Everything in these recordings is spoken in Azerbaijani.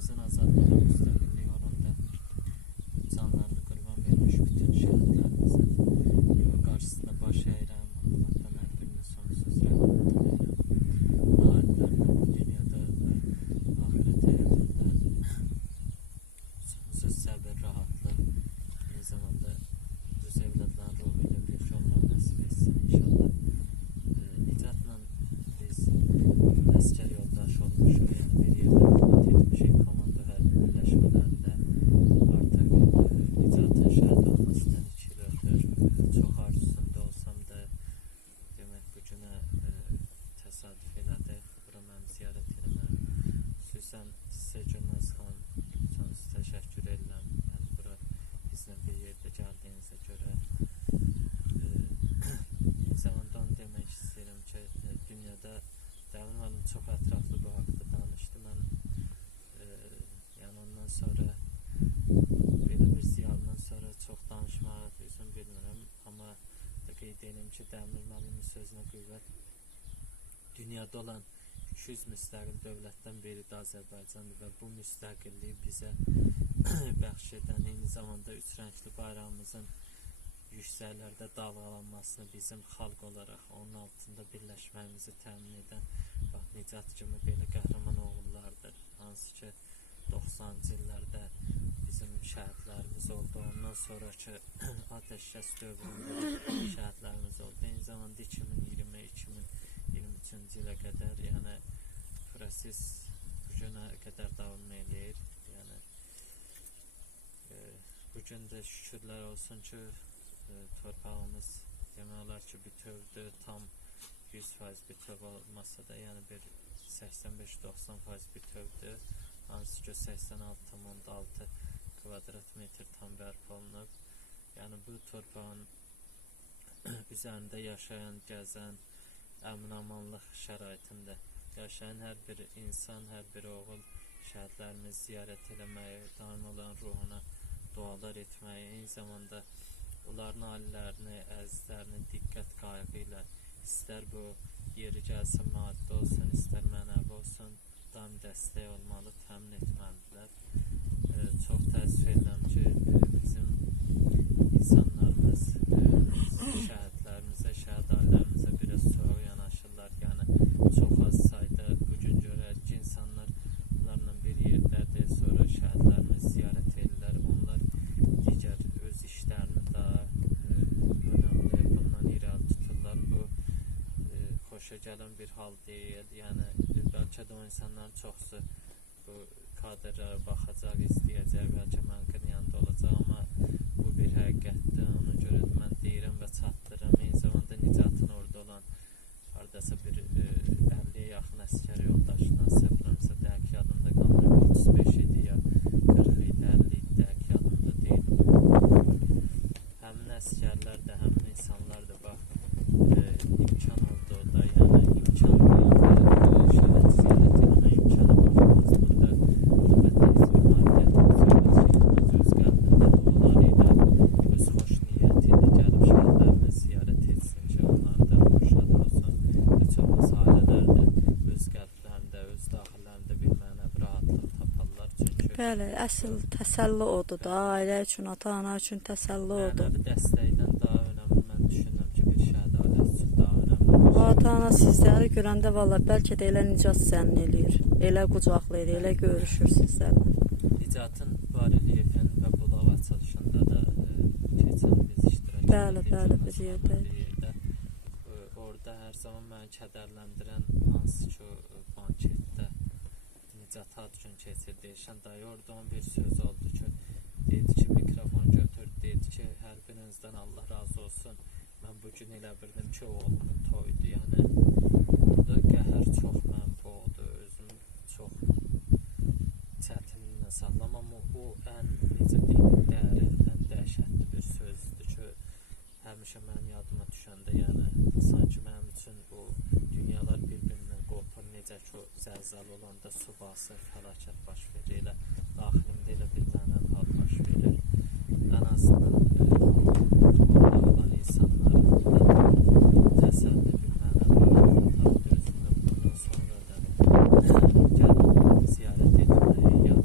ülkemizin azadlığı, müstəqilliyi uğrunda canlarını qurban vermiş bütün şəhidlərimizin qarşısında baş əyirəm. Allahdan hər birinin sonsuz rəhmət diləyirəm. Ailələrinin bu dünyada və ahirət həyatında sonsuz səbir, rahatlıq, eyni zamanda öz evladların ruhu ilə birlikdə olmaq nəsib etsin inşallah. Nicatla biz əskər yoldaş olmuşuq, yəni bir yerdə xidmət etmişik, komanda hərbi birləşmələrində. Artıq Nicatın şəhid olmasından 2 il ötür. Çox arzusunda olsam da demək bu günə təsadüf elədi. Bura mənim ziyarət eləməm. Xüsusən sizə Gülnaz xanım sonsuz təşəkkür edirəm. Yəni bura bizlə bir yerdə gəldiyinizə görə. Eyni zamanda onu demək istəyirəm ki, dünyada Dəvin müəllim çox ətraflı bu haqda danışdı. Mən yəni ondan sonra belə bir ziyarından sonra çox danışmağa üzüm bilmirəm. Amma qeyd edim ki, Dəvin müəllimin sözünə qüvvət. Dünyada olan 200 müstəqil dövlətdən biri də Azərbaycandır və bu müstəqilliyi bizə bəxş edən, eyni zamanda üç rəngli bayrağımızın yüksəklərdə dalğalanmasını bizim xalq olaraq onun altında birləşməyimizi təmin edən bax, Nicat kimi belə qəhrəman oğullardır. Hansı ki 90-cı illərdə bizim şəhidlərimiz oldu. Ondan sonraki ateşkəs dövründə şəhidlərimiz oldu. Eyni zamanda 2020-2023-cü ilə qədər yəni proses bu günə qədər davam edir. Yəni bu gün də şükürlər olsun ki torpağımız demək olar ki bütövdür, tam 100% bütöv olmasa da yəni bir 85-90% bütövdür. Hansı ki 86,6 kvadrat metr tam bərpa olunub. Yəni bu torpağın üzərində yaşayan, gəzən, əmin-amanlıq şəraitində yaşayan hər bir insan, hər bir oğul şəhidlərimizi ziyarət eləməyi, daim olan ruhuna dualar etməyi, eyni zamanda onların ailələrini, əzizlərini diqqət qayğı ilə istər bu yeri gəlsin, maddi olsun, istər mənəvi olsun, daim dəstək olmalı, təmin etməlidirlər. Çox təəssüf edirəm ki, bizim insanlarımız şəhidlərimizə, şəhid ailərimizə biraz soğuk yanaşırlar. Yəni çox az sayda bugün görər ki, insanlar onlarla bir yerdədir, sonra şəhidlərimizi ziyarət edirlər. Onlar digər öz işlərini daha önəmli, bundan irəli tuturlar. Bu xoşa gələn bir hal deyil. Yəni bəlkə də o insanların çoxsu bu kadrlara baxacaq, istəyəcək, bəlkə mənim yanında olacaq, amma bu bir həqiqətdir. Ona görə mən deyirəm və çatdırıram. Eyni zamanda Nicatın orada olan haradasa bir 50-yə yaxın əskər yoldaşından səhvləmsə dəqiq yadımda qalmır. 35 idi ya 40 idi, 50 idi, dəqiq yadımda deyil. Həmin əskərlər də, həmin insanlar da bax imkan oldu o da, yəni imkan şəhid ziyarət etmə imkanı baxımız burada vətənizm marifətimiz öz qəlbində duaları ilə, öz xoş niyyəti ilə gəlib şəhidlərimiz ziyarət etsin ki, onlar da şad olsun və çox az ailələr də öz qəlblərində, öz daxillərində bir mənəvi rahatlıq taparlar. Çünki bəli, əsl təsəlli odur da, ailə üçün, ata-ana üçün təsəlli odur. mənəvi dəstəkdən daha önəmli mən düşünürəm ki, bir şəhid ailəsi üçün daha önəmli. Ata-ana sizləri görəndə valla bəlkə də elə Nicat sənin eləyir, elə qucaqlayır, elə görüşür sizlərlə. Nicatın bareliyefin və bulaq açılışında da keçən biz iştirak Bəli, bəli, bir yerdə. Orada hər zaman məni kədərləndirən hansı ki o banketdə Nicat ad gün keçir deyişən dayı orada onun bir söz oldu ki, dedi ki mikrofon götürdü, dedi ki hər birinizdən Allah razı olsun. Mən bugün elə bildim ki oğlumun toydu. Yəni orada qəhər çox mən boğdu, özüm çox çətinliklə sağlam, amma o ən necə deyim, dərin, ən dəhşətli bir sözdür ki, həmişə mənim yadıma düşəndə, yəni sanki mənim üçün o dünyalar bir-birindən qopur, necə ki o zəlzəl olanda su basır, fəlakət baş verir, elə daxilimdə elə bir dənə hal baş verir. Ən azından orada olan insanların təsəlli bir mənəvi tapdı özündə. Bundan sonra da gəlib ziyarət etməyi, yad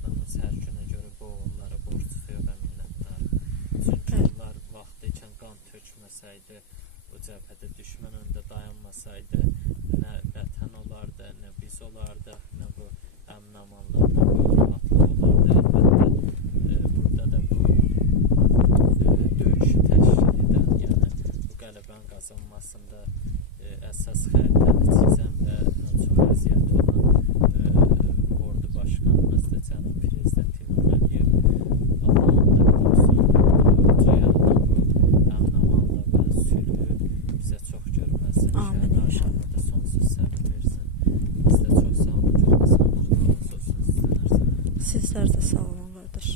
xalqlarımız hər günə görə bu onlara borcluyuq və minnətdarıq. Çünki onlar vaxtı ikən qan tökməsəydi, o cəbhədə düşmən öndə dayanmasaydı, nə vətən olardı, nə biz olardıq, nə bu əmin-amanlıq, nə bu rahatlıq olardı. Əlbəttə, burada da bu döyüşü təşkil edən, yəni bu qələbənin qazanmasında əsas xəritəni çizən və çox əziyyət olan ordu başqanımızdır, cənab prezident İlham Əliyev. Allah'ın da qorusun, uca yaradan bu əmin-amanlıq və sülhü bizə çox görməsin. Amin inşallah. Da sonsuz səbir versin. Biz də çox sağ olun, görməsin. Allah razı olsun sizdən. Sizlər də sağ olun qardaş.